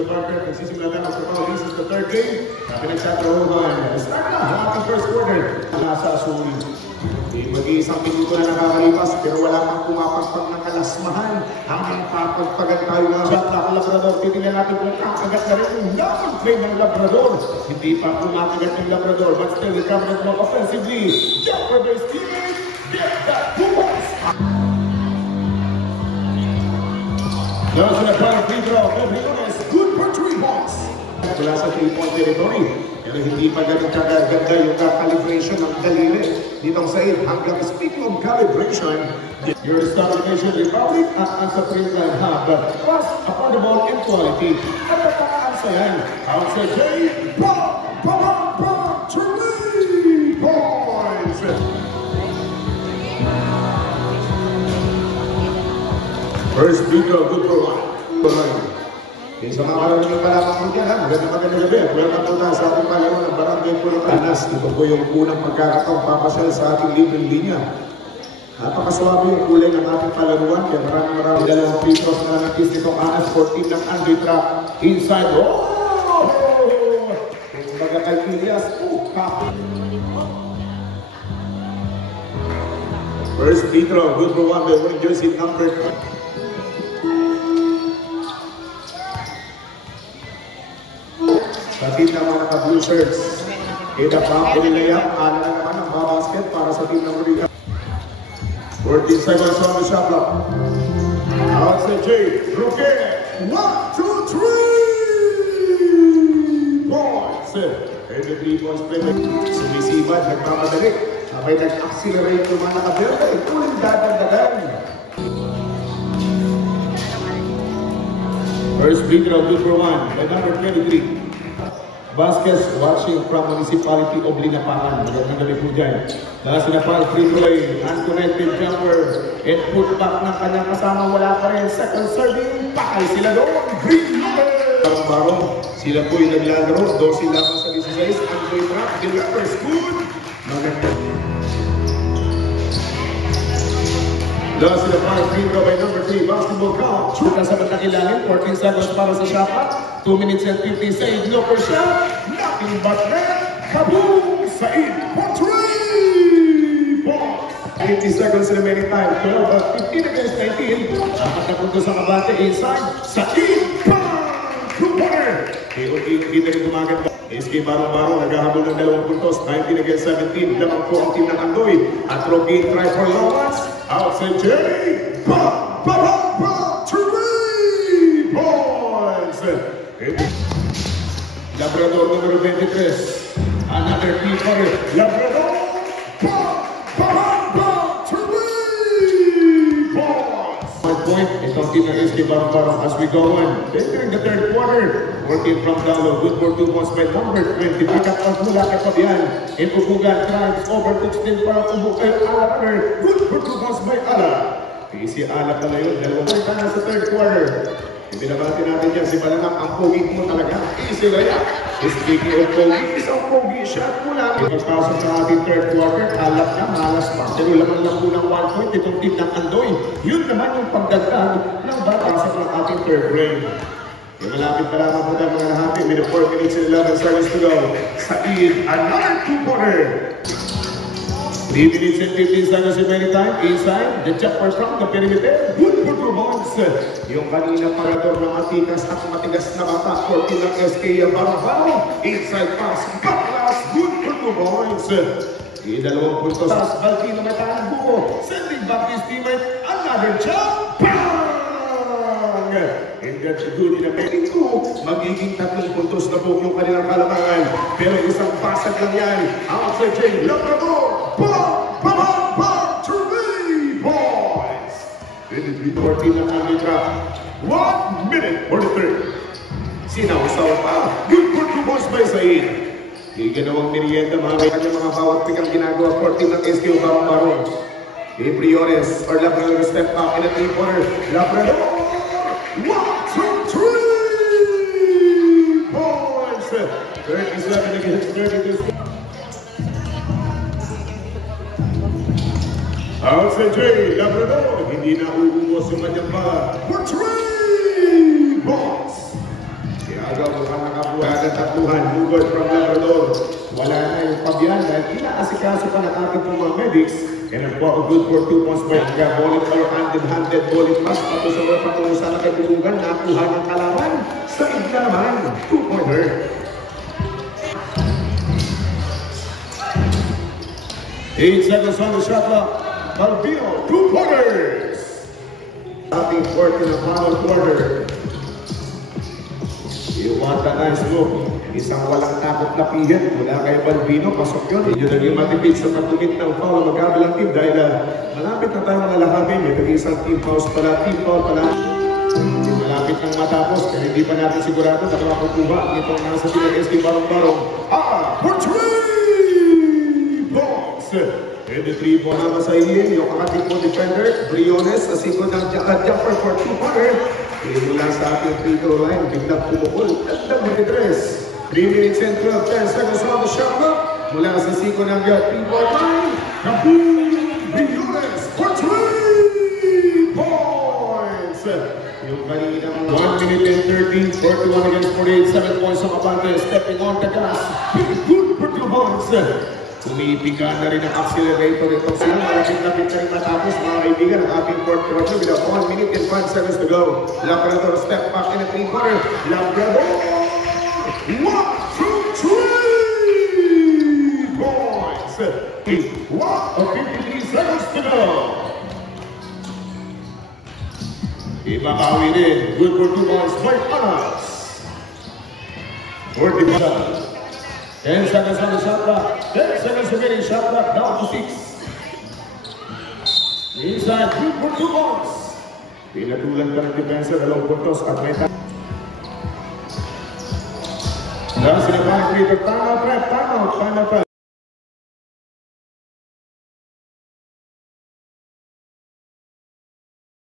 Angel Parker, nagsisimula na sa Pao. This is the third game. Pinagsatrahuhan. Start na ang ating first quarter. Nasa Asuli. Mag-iisang minuto na nakakalipas pero wala pang pumapagpag ng kalasmahan. Hanggang papagpagan tayo ng shot na ang Labrador. Titingnan natin kung kakagat na rin yung play ng Labrador. Hindi pa kumakagat yung Labrador but still recovered more offensively. Jumper base teammates. Get that 2 points. Down to the final free throw. Briones, good for 3 points. Mula sa 3-point territory. Pero hindi pa ganun kagaganda yung calibration ng daliri. Ditong sa 8 hanggang speaking of calibration, your stabilization republic at sa Trinidad Hub was affordable in quality. At nataan sa yan, ang sa J. 3 points! First free throw, good for 1. Sa mga karoon ng palapang mo dyan, magandang gabi. Welcome po tayo sa ating palaro ng Barangay Pulatanas. Ito po yung unang pagkakataong papasyal sa ating libreng linya. Napakaswabe yung kulay ng ating palaruan. Kaya maraming dalawang free throws na natis nitong Anas 14 ng Andre Trap. Inside, Kung baga kay Ilias, First free throw, good for 1 by winning jersey number 1. Pati na mga naka-blue shirts. Kita pa ang layup. Ala na naman ang mga basket para sa team ng Riga. 14 seconds on the shot clock. Out sa Jay. Roque. 1, 2, 3 points. And the 3 points play. Sumisibad, nagpapadali. Sabay nag-accelerate yung mga naka-belta. Ito yung dadan-dadan. First free throw, good for 1 by number 23. Vasquez watching from Municipality of Linapangan. Magandang gabi po dyan. Dahil sila pa free throw lane, unconnected jumper, and put back ng kanyang kasama. Wala pa rin. Second serving, pakay sila doon. Green number! Ang baro, sila po yung naglalaro. 12 laban sa 16. Andre Trap, Dilapers, good. Magandang. Dahil sila pa free throw by number 3, basketball count. Shoot na sa bandang ilalim, 14 seconds para sa shot clock. 2 minutes and 50 seconds, local shot. Nothing but net. Kaboom! Said for 3 points. 50 seconds remaining time. 12, 15 against 19. Apat na punto sa kabate inside. Said, bang! 2-pointer. Kita rin gumagat. SK Barong-Barong naghahabol ng 2 puntos. 19 against 17. Lamang po ang team ng Andoy. At Rogaine try for long ones. Outside Jay. Bang! Bang! Bang! 3 points. Labrador numero 23. Another key for it. Labrador. Bang! Bang! Bang! 3 points. 1 point. Itong team ng SK Barong-Barong as we go on. Entering the third quarter. Working from Dalo. Good for 2 points by number 20. Pikat out mula kay Fabian. Ipupugan. Drives over 16 para Ubukan. Ala. Good for 2 points by Ala. Si Ala pala yun. Dalawang point na sa third quarter. Ibinabati natin yan, si Balanang, ang pogi mo talaga. Easy raya. Speaking of pogi, isang pogi shot mo lang. Pagpasok sa ating third quarter, alap na, malas pa. Pero laman lang po ng 1 point, itong team ng Andoy. Yun naman yung pagdagdag ng batasa ng ating third frame. Malapit pa lamang po tayo mga nahati. With 4 minutes and 11 seconds to go. Said, another 2-pointer. 3 minutes and 15 seconds remaining time. Inside, the jumper from the perimeter. Good for 2 points. Yung kanina parador ng matigas at matigas na bata. 14 ng SK Barong-Barong. Inside pass. Baklas. Good for 2 points. Dalawang puntos. Baltino may tanang buko. Sending back his teammate. Another jump. Bang! And that's good in a 22. Magiging 3 puntos na po yung kanilang kalamangan. Pero isang basag lang yan. Outside Jay Labrador. Bang! Bang! Bang! 3 points! This is the 14 ng Andre Trap. 1 minute 43. Sinaw-saw pa. Good for 2 points by Said. Iganawang merienda mga kanyang mga bawat pikang ginagawa. 14 ng SK Barong-Barong. Briones or Labrador step up in a 3-pointer. Labrador! 1, 2, 3 points! 37 against 32. Outside Jay, Labrador, hindi na uubos yung kanyang bala for 3 points. Bagong takbuhan, Lugod from Labrador. Wala na yung Fabian dahil inaasikaso pa ng ating mga medics. And a good for 2 points by Bullet or handed bullet pass. Tapos sa mga patuloy sana kay Bubugan, nakuha ng kalaban. Sa igla naman, 2-pointer. Eight seconds on the shot clock. Albino, 2 pointers. Ating 14 ng final quarter. You want a nice look. Isang walang takot na pihin. Mula kay Balbino, pasok yun. Medyo naging matipid sa pagtumit ng foul magkabilang team dahil malapit na tayo mga lahatin. May nag-isang team foul pala. Malapit nang matapos. Pero hindi pa natin sigurado na makakuha. Itong nasa pinag-SK Barong-Barong. For 3 points! And the 3 points naman sa iyin. Yung kakating po defender, Briones, sa sikod ng jumper for 200. Mula sa ating free throw line, biglang pumukul. Tagdag mo 3 minutes and 10 seconds on the shot clock. Mula sa siko ng 3-point line, Kaboom! Briones for 3 points! Yung kaninang 1 minute and 13, 41 against 48, 7 points ang abante, stepping on the gas. Good for 2 points. Umiipigan na rin ang accelerator itong sila. Malapit-lapit na rin matapos mga kaibigan ang ating fourth quarter with 1 minute and 5 seconds to go. Labrador step back in a 3-quarter. Labrador! 1, 2, 3 points! 53 seconds to go. Ibabawi din. Good for 2 points by Anas. 45. 10 seconds on the shot clock. 10 seconds remaining. Shot clock down to 6. Inside, good for 2 points. Pinatulan ka ng depensa, 2 puntos at may dahil sila pa ang free throw. Time out.